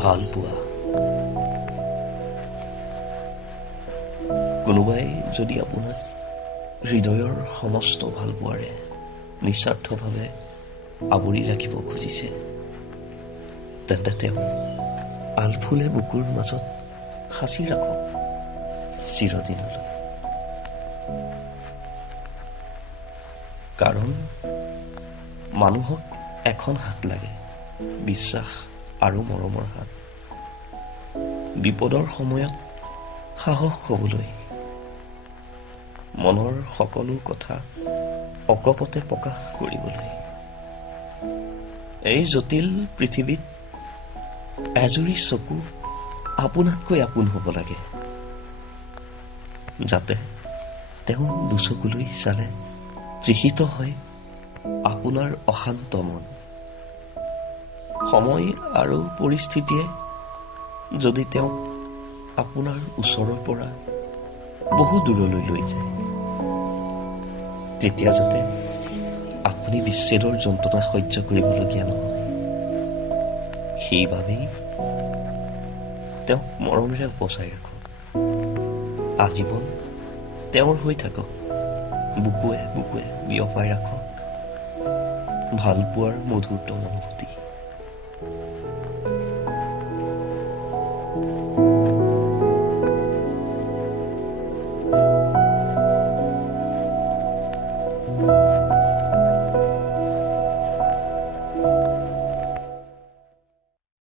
ভাল পোৱা। কোনোবাই যদি আপোনাক হৃদয়ৰ সমস্ত ভাল পোৱাৰে নিস্বাৰ্থভাৱে আৱৰি ৰাখিব খুজিছে, তেন্তে তেওঁ আলফুলে বুকুৰ মাজত সাঁচি ৰাখক চিৰদিনলৈ। কাৰণ মানুহক এখন হাত লাগে, বিশ্বাস আৰু মৰমৰ হাত। বিপদৰ সময়ত সাহস হ'বলৈ, মনৰ সকলো কথা অকপতে প্ৰকাশ কৰিবলৈ। এই জটিল পৃথিৱীত এজুৰি চকু আপোনাতকৈ আপোন হ'ব লাগে, যাতে তেওঁ দুচকুলৈ চালে তৃষিত হয় আপোনাৰ অশান্ত মন। সময় আৰু পৰিস্থিতিয়ে যদি তেওঁক আপোনাৰ ওচৰৰ পৰা বহু দূৰলৈ লৈ যায়, তেতিয়া যাতে আপুনি বিচ্ছেদৰ যন্ত্ৰণা সহ্য কৰিবলগীয়া নহয়। সেইবাবেই তেওঁক মৰমেৰে বচাই ৰাখক, আজীৱন তেওঁৰ হৈ থাকক, বুকুৱে বুকুৱে বিয়পাই ৰাখক ভালপোৱাৰ মধুৰতম অনুভূতি।